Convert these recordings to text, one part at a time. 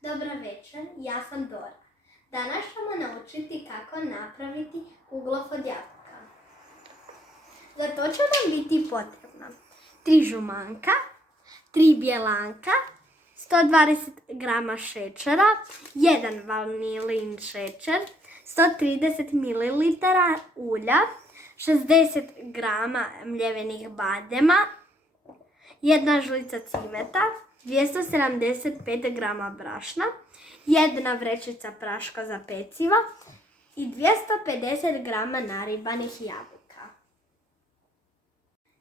Dobra večer, ja sam Dora. Danas ćemo naučiti kako napraviti kuglov od jabuka. Za to će nam biti potrebno 3 žumanka, 3 bjelanka, 120 grama šećera, 1 vanilin šećer, 130 ml ulja, 60 grama mljevenih badema, 1 žlica cimeta, 275 grama brašna, 1 vrećica praška za peciva i 250 grama naribanih jabuka.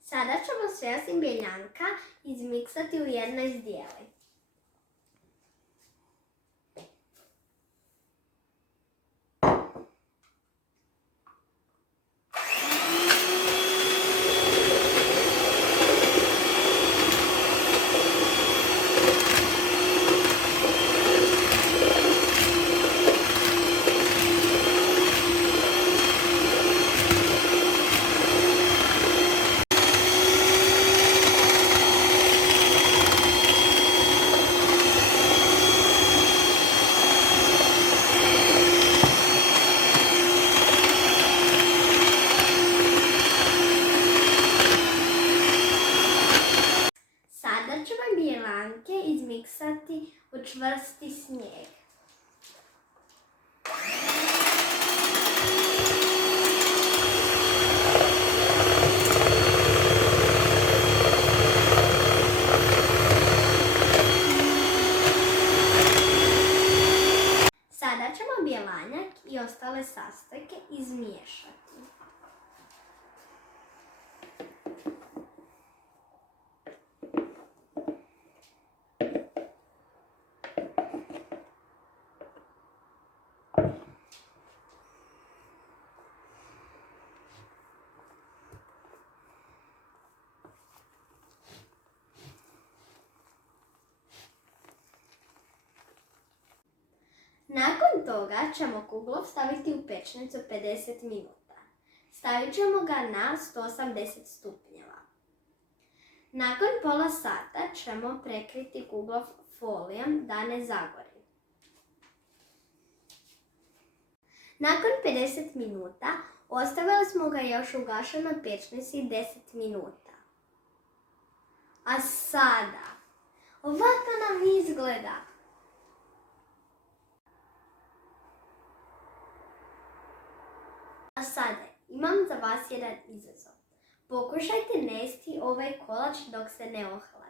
Sada ćemo sve osim bjeljanka izmiksati u 11 dijeli. Sada ćemo bjelanke izmiksati u čvrsti snijeg. Sada ćemo bjelanjak i ostale sastojke izmiješati. Nakon toga ćemo kuglov staviti u pečnicu 50 minuta. Stavit ćemo ga na 180 stupnjeva. Nakon pola sata ćemo prekriti kuglov folijom da ne zagori. Nakon 50 minuta ostavili smo ga još u gašenoj pečnici 10 minuta. A sada, ovako nam izgleda. A sada imam za vas jedan izazov. Pokušajte nesti ovaj kolač dok se ne ohladi.